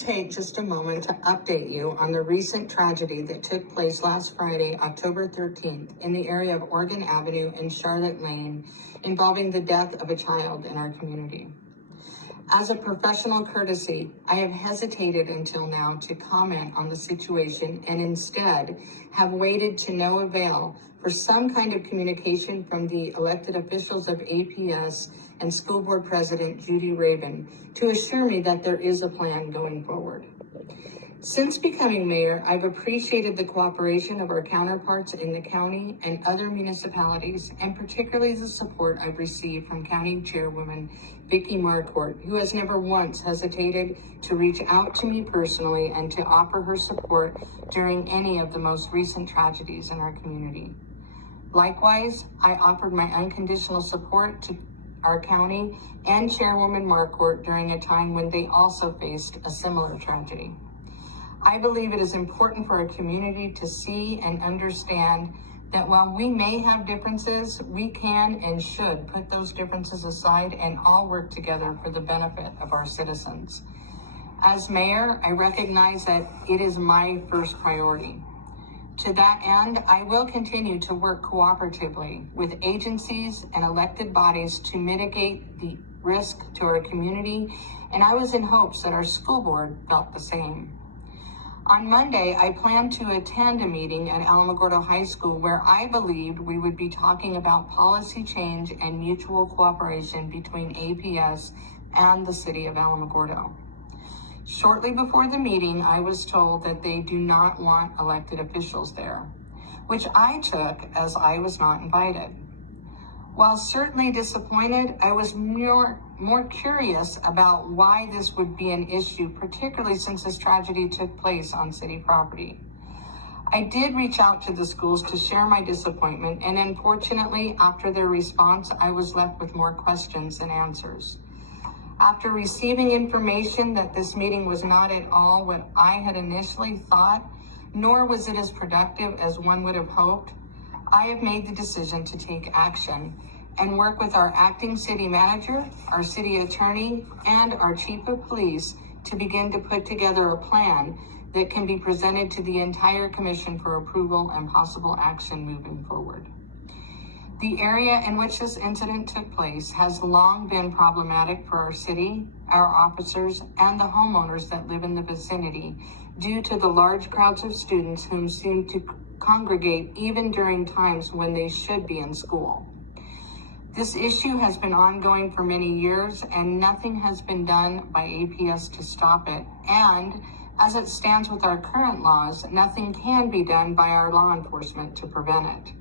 take just a moment to update you on the recent tragedy that took place last Friday, October 13th, in the area of Oregon Avenue and Charlotte Lane, involving the death of a child in our community. As a professional courtesy, I have hesitated until now to comment on the situation and instead have waited to no avail for some kind of communication from the elected officials of APS and School Board President Judy Raven to assure me that there is a plan going forward. Since becoming mayor, I've appreciated the cooperation of our counterparts in the county and other municipalities, and particularly the support I've received from County Chairwoman Vicki Marquardt, who has never once hesitated to reach out to me personally and to offer her support during any of the most recent tragedies in our community. Likewise, I offered my unconditional support to our county and Chairwoman Marquardt during a time when they also faced a similar tragedy. I believe it is important for our community to see and understand that while we may have differences, we can and should put those differences aside and all work together for the benefit of our citizens. As mayor, I recognize that it is my first priority. To that end, I will continue to work cooperatively with agencies and elected bodies to mitigate the risk to our community, and I was in hopes that our school board felt the same. On Monday, I plan to attend a meeting at Alamogordo High School where I believed we would be talking about policy change and mutual cooperation between APS and the city of Alamogordo. Shortly before the meeting, I was told that they do not want elected officials there, which I took as I was not invited. While certainly disappointed, I was more curious about why this would be an issue, particularly since this tragedy took place on city property. I did reach out to the schools to share my disappointment, and unfortunately, after their response, I was left with more questions than answers. After receiving information that this meeting was not at all what I had initially thought, nor was it as productive as one would have hoped, I have made the decision to take action and work with our acting city manager, our city attorney, and our chief of police to begin to put together a plan that can be presented to the entire commission for approval and possible action moving forward. The area in which this incident took place has long been problematic for our city, our officers, and the homeowners that live in the vicinity due to the large crowds of students whom seem to congregate even during times when they should be in school. This issue has been ongoing for many years and nothing has been done by APS to stop it. And as it stands with our current laws, nothing can be done by our law enforcement to prevent it.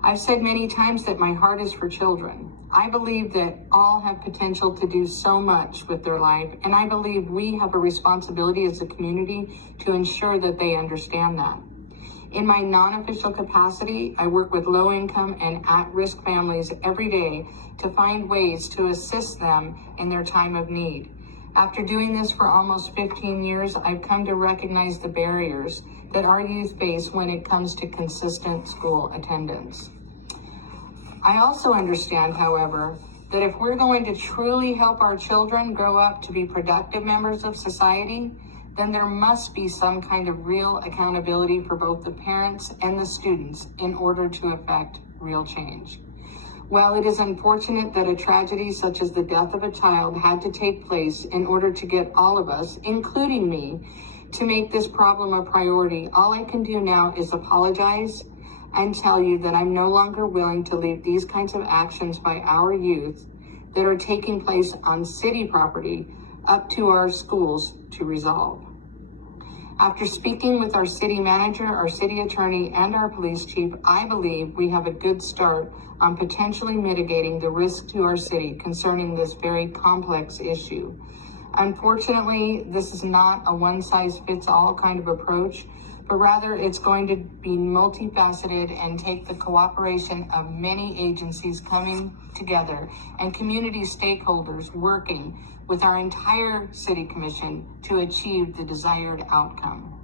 I've said many times that my heart is for children. I believe that all have potential to do so much with their life, and I believe we have a responsibility as a community to ensure that they understand that. In my non-official capacity, I work with low-income and at-risk families every day to find ways to assist them in their time of need. After doing this for almost 15 years, I've come to recognize the barriers that our youth face when it comes to consistent school attendance. I also understand, however, that if we're going to truly help our children grow up to be productive members of society, then there must be some kind of real accountability for both the parents and the students in order to effect real change. While it is unfortunate that a tragedy such as the death of a child had to take place in order to get all of us, including me, to make this problem a priority, all I can do now is apologize and tell you that I'm no longer willing to leave these kinds of actions by our youth that are taking place on city property up to our schools to resolve. After speaking with our city manager, our city attorney, and our police chief, I believe we have a good start on potentially mitigating the risk to our city concerning this very complex issue. Unfortunately, this is not a one-size-fits-all kind of approach, but rather it's going to be multifaceted and take the cooperation of many agencies coming together and community stakeholders working with our entire city commission to achieve the desired outcome.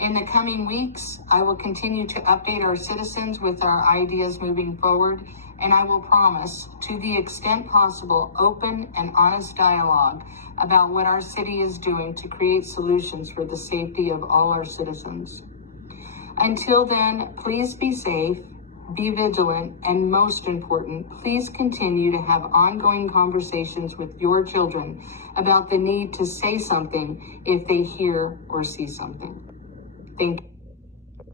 In the coming weeks, I will continue to update our citizens with our ideas moving forward and I will promise, to the extent possible, open and honest dialogue about what our city is doing to create solutions for the safety of all our citizens. Until then, please be safe, be vigilant, and most important, please continue to have ongoing conversations with your children about the need to say something if they hear or see something. Thank you.